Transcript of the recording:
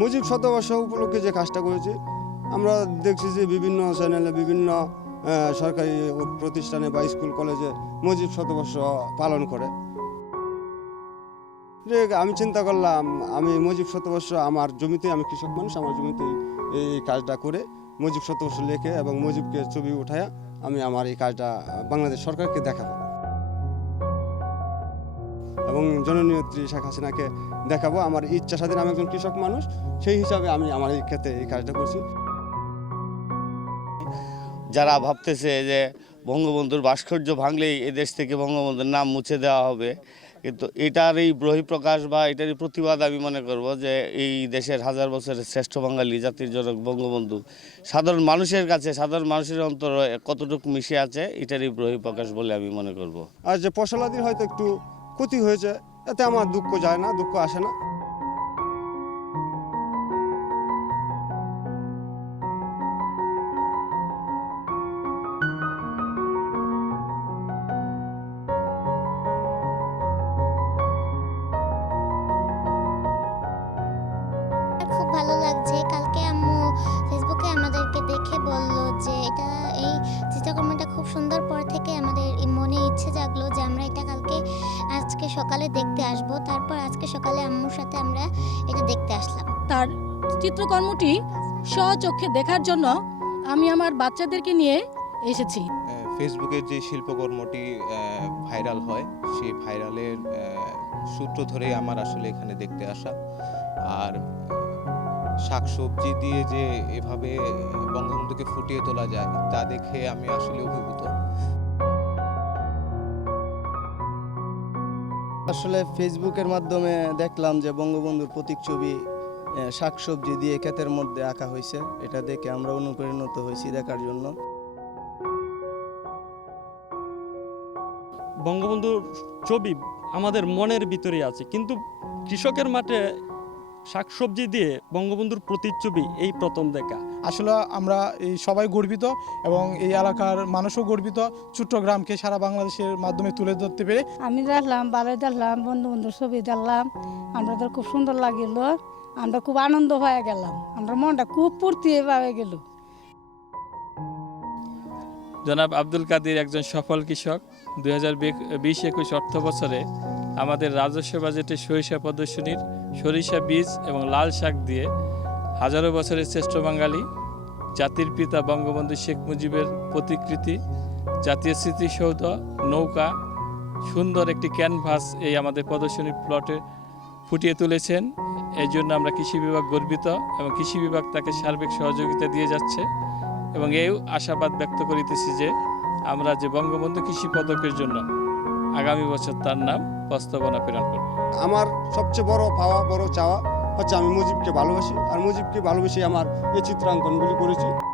মুজিব শতবর্ষ উপলক্ষে যে কাজটা করেছি, আমরা দেখছি যে বিভিন্ন চ্যানেলে বিভিন্ন সরকারি প্রতিষ্ঠানে বা স্কুল, কলেজে মুজিব শতবর্ষ পালন করে। যে আমি চিন্তা করলাম, আমি মুজিব শতবর্ষ আমার জমিতে, আমি কৃষক মানুষ, আমার জমিতে এই কাজটা করে মুজিব শতবর্ষ লেখে এবং মুজিবকে ছবি উঠায় আমি আমার এই কাজটা বাংলাদেশ সরকারকে দেখাবো। এবং জননেত্রী শেখ হাসিনাকে দেখাবো। আমার ইচ্ছা স্বাধীন আমি একজন কৃষক মানুষ সেই হিসাবে আমি আমার এই ক্ষেত্রে এই কাজটা করছি। যারা ভাবতেছে যে বঙ্গবন্ধুর ভাস্কর্য ভাঙলেই এদেশ থেকে বঙ্গবন্ধুর নাম মুছে দেওয়া হবে কিন্তু এটার এই বহিঃপ্রকাশ বা এটারই প্রতিবাদ আমি মনে করব যে এই দেশের হাজার বছরের শ্রেষ্ঠ বাঙালি জাতির জনক বঙ্গবন্ধু। সাধারণ মানুষের কাছে সাধারণ মানুষের অন্তর কতটুকু মিশে আছে এটারই বহিঃপ্রকাশ বলে আমি মনে করব। আর যে ফসলাদির হয়তো একটু ক্ষতি হয়েছে, এতে আমার দুঃখ যায় না, দুঃখ আসে না। খুব ভালো লাগছে। কালকে আম্মু ফেসবুকে আমাদেরকে দেখে বলল সকালে দেখতে আসব। তারপর আজকে সকালে আম্মুর সাথে আমরা এটা দেখতে আসলাম। তার চিত্রকর্মটি স্বচক্ষে দেখার জন্য আমি আমার বাচ্চাদেরকে নিয়ে এসেছি। ফেসবুকের যে শিল্পকর্মটি ভাইরাল হয় সেই ভাইরালের সূত্র ধরে আমার আসলে এখানে দেখতে আসা। আর শাকসবজি দিয়ে যে এভাবে বঙ্গবন্ধুকে ফুটিয়ে তোলা যায় তা দেখে আমি আসলে অভিভূত। আসলে ফেসবুকের মাধ্যমে দেখলাম যে বঙ্গবন্ধুর প্রতীক ছবি শাকসবজি দিয়ে ক্ষেতের মধ্যে আঁকা হয়েছে। এটা দেখে আমরা অনুপ্রাণিত হয়েছি দেখার জন্য। বঙ্গবন্ধুর ছবি আমাদের মনের ভিতরে আছে, কিন্তু কৃষকের মাঠে শাকসবজি দিয়ে বঙ্গবন্ধুর প্রতিচ্ছবি এই প্রথম দেখা। আসলে আমরা এই সবাই গর্বিত এবং এই এলাকার মানুষও গর্বিত চট্টগ্রামকে সারা বাংলাদেশের মাধ্যমে তুলে ধরতে পেরে। আমি দেখলাম ভালোই দেখলাম বন্ধু বন্ধুর ছবি দেখলাম আমরা তো খুব সুন্দর লাগিল আমরা খুব আনন্দ হয়ে গেলাম আমরা মনটা খুব ফুর্তি হয়ে গেল। জনাব আব্দুল কাদির একজন সফল কৃষক দুই হাজার বিশ একুশ অর্থ বছরে আমাদের রাজস্ব বাজেটে সরিষা প্রদর্শনীর সরিষা বীজ এবং লাল শাক দিয়ে হাজারো বছরের শ্রেষ্ঠ বাঙালি, জাতির পিতা বঙ্গবন্ধু শেখ মুজিবের প্রতিকৃতি, জাতীয় স্মৃতিসৌধ, নৌকা, সুন্দর একটি ক্যানভাস এই আমাদের প্রদর্শনীর প্লটে ফুটিয়ে তুলেছেন। এই জন্য আমরা কৃষি বিভাগ গর্বিত এবং কৃষি বিভাগ তাকে সার্বিক সহযোগিতা দিয়ে যাচ্ছে এবং এই আশাবাদ ব্যক্ত করিতেছি যে আমরা যে বঙ্গবন্ধু কৃষি পদকের জন্য আগামী বছর তার নাম প্রস্তাবনা প্রেরণ করব। আমার সবচেয়ে বড় পাওয়া, বড় চাওয়া হচ্ছে আমি মুজিবকে ভালোবাসি। আর মুজিবকে ভালোবেসে আমার এই চিত্রাঙ্কনগুলি করেছি।